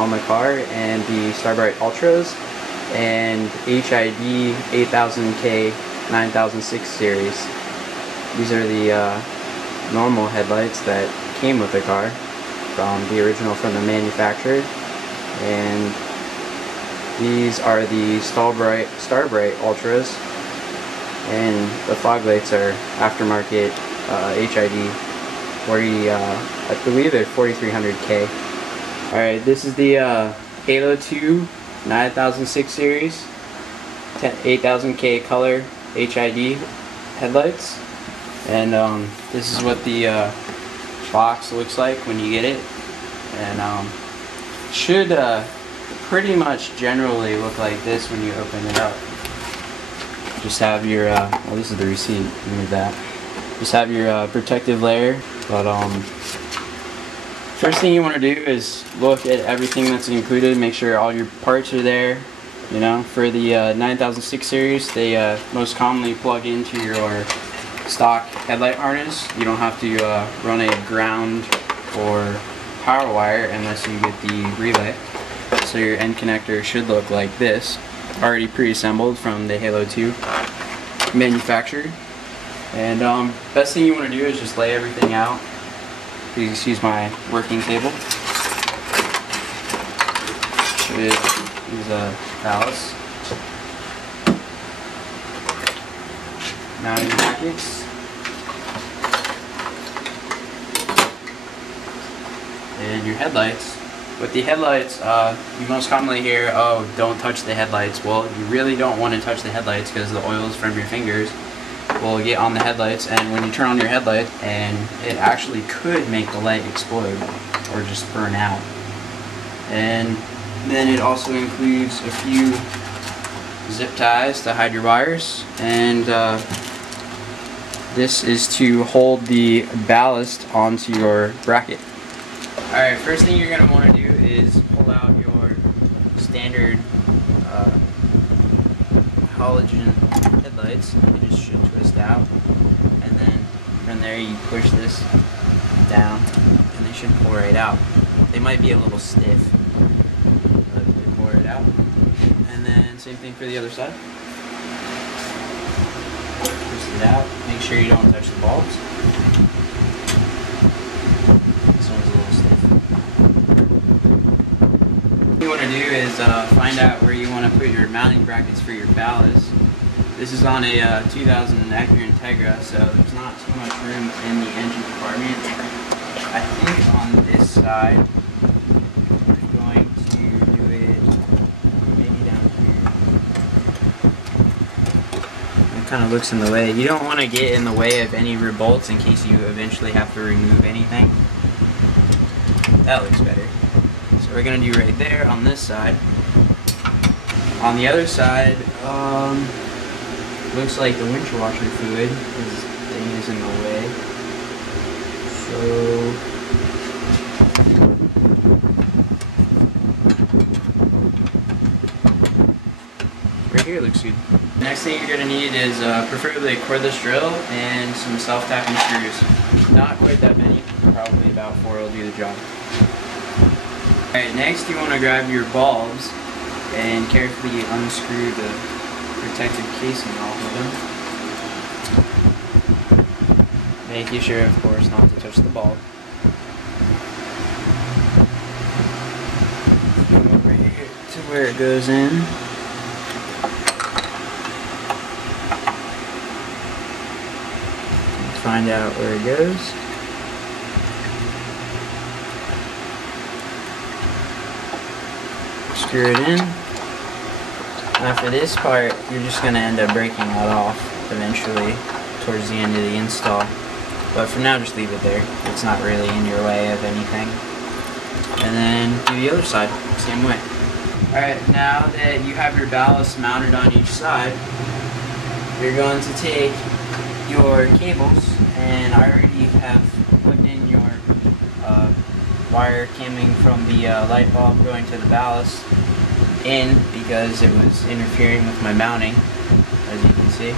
on the car, and the Starbright Ultras, and HID 8000K 9006 series. These are the normal headlights that came with the car, from the original from the manufacturer, and these are the Starbright Ultras, and the fog lights are aftermarket HID 40, I believe they're 4300K. Alright, this is the Halo 2 9006 series 8000K color HID headlights, and this is what the box looks like when you get it, and should pretty much generally look like this when you open it up. Just have your well, this is the receipt, remove that. Just have your protective layer, but first thing you want to do is look at everything that's included, make sure all your parts are there. You know, for the 9006 series, they most commonly plug into your stock headlight harness. You don't have to run a ground or power wire unless you get the relay. So your end connector should look like this, already pre-assembled from the Halo 2 manufacturer. And best thing you want to do is just lay everything out. Please excuse my working table. Should use a ballast. Mounting brackets. And your headlights. With the headlights, you most commonly hear, oh, don't touch the headlights. Well, you really don't want to touch the headlights because the oils from your fingers will get on the headlights, and when you turn on your headlight, and it actually could make the light explode or just burn out. And then it also includes a few zip ties to hide your wires, and this is to hold the ballast onto your bracket. Alright, first thing you're going to want to do is pull out your standard halogen headlights. You just should twist out, and then from there you push this down and they should pull right out. They might be a little stiff, but they pull right out. And then same thing for the other side. Twist it out, make sure you don't touch the bulbs. What you want to do is find out where you want to put your mounting brackets for your ballast. This is on a 2000 Acura Integra, so there's not too much room in the engine compartment. I think on this side, I'm going to do it maybe down here. It kind of looks in the way. You don't want to get in the way of any of your bolts in case you eventually have to remove anything. That looks better. So we're going to do right there on this side. On the other side, looks like the windshield washer fluid is in the way. So right here looks good. Next thing you're going to need is preferably a cordless drill and some self-tapping screws. Not quite that many, probably about 4 will do the job. Alright, next you want to grab your bulbs and carefully unscrew the protective casing off of them. Making sure, of course, not to touch the bulb. Come over here to where it goes in. Find out where it goes. Screw it in. Now for this part, you're just going to end up breaking that off eventually towards the end of the install. But for now, just leave it there. It's not really in your way of anything. And then do the other side, same way. Alright, now that you have your ballast mounted on each side, you're going to take your cables, and I already have plugged in your wire coming from the light bulb going to the ballast in because it was interfering with my mounting, as you can see.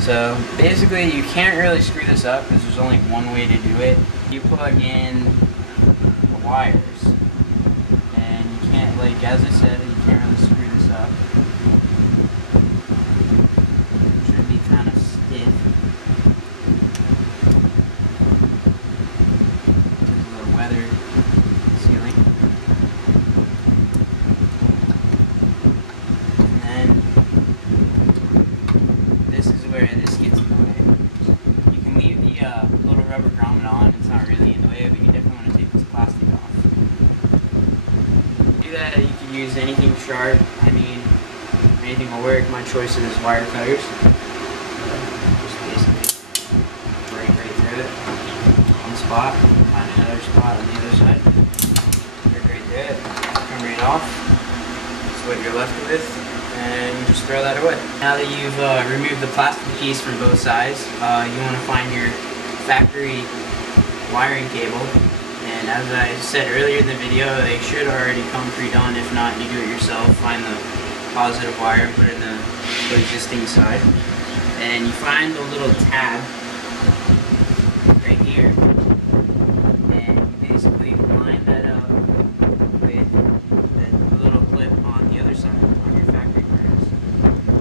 So basically you can't really screw this up because there's only one way to do it. You plug in the wires, and you like as I said, you can't really screw this up. It should be kind of stiff. Because of the weather sealing. And then this is where this gets in the way. You can leave the little rubber grommet on, it's not really in the way, but you definitely want to take this plastic off. To do that, you can use anything sharp. I mean, anything will work. My choice is wire cutters. Just basically break right through it. One spot, find another spot on the other side. Break right through it. Come right off. That's what you're left with. And just throw that away. Now that you've removed the plastic piece from both sides, you want to find your factory wiring cable. And as I said earlier in the video, they should already come pre-done. If not, you do it yourself. Find the positive wire, put it in the existing side. And you find the little tab right here. And you basically line that up with the little clip on the other side, on your factory wires.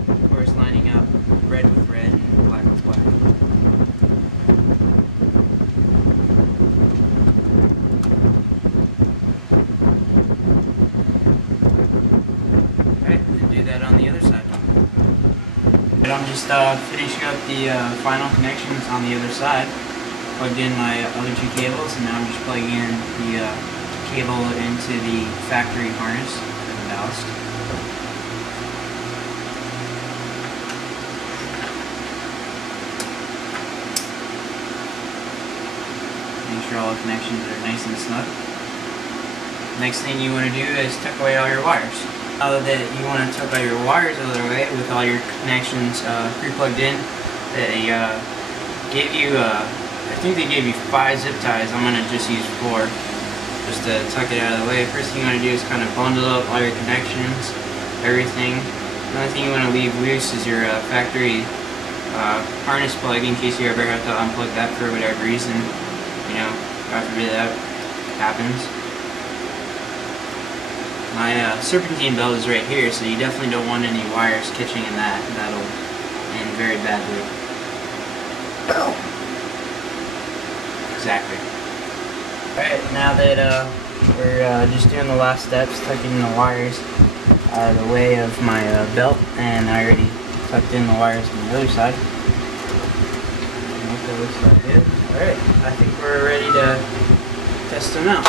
Of course, lining up red with red and black with black. On the other side. But I'm just finishing up the final connections on the other side. Plugged in my other two cables, and now I'm just plugging in the cable into the factory harness for the ballast. Make sure all the connections are nice and snug. Next thing you want to do is tuck away all your wires. Now that you want to tuck all your wires out of the way with all your connections pre-plugged in, they gave you, I think they gave you 5 zip ties. I'm going to just use 4 just to tuck it out of the way. First thing you want to do is kind of bundle up all your connections, everything. The only thing you want to leave loose is your factory harness plug in case you ever have to unplug that for whatever reason. You know, God forbid that happens. My serpentine belt is right here, so you definitely don't want any wires catching in that. That'll end very badly. Exactly. Alright, now that we're just doing the last steps, tucking the wires out of the way of my belt, and I already tucked in the wires on the other side. That looks like good. Alright, I think we're ready to test them out.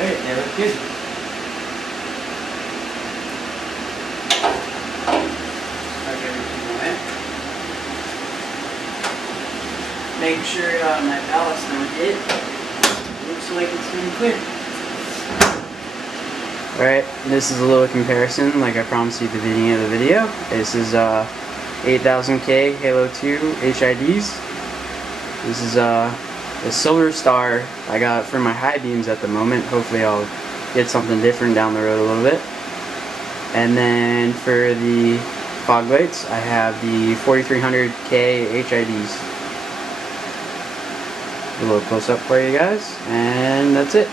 Alright, they look good. Plug everything away. Make sure my ballast don't hit. Looks like it's been clear. Alright, this is a little comparison like I promised you at the beginning of the video. This is 8000K Halo 2 HIDs. This is the Silver Star I got for my high beams at the moment. Hopefully I'll get something different down the road a little bit. And then for the fog lights, I have the 4300K HIDs. A little close up for you guys, and that's it.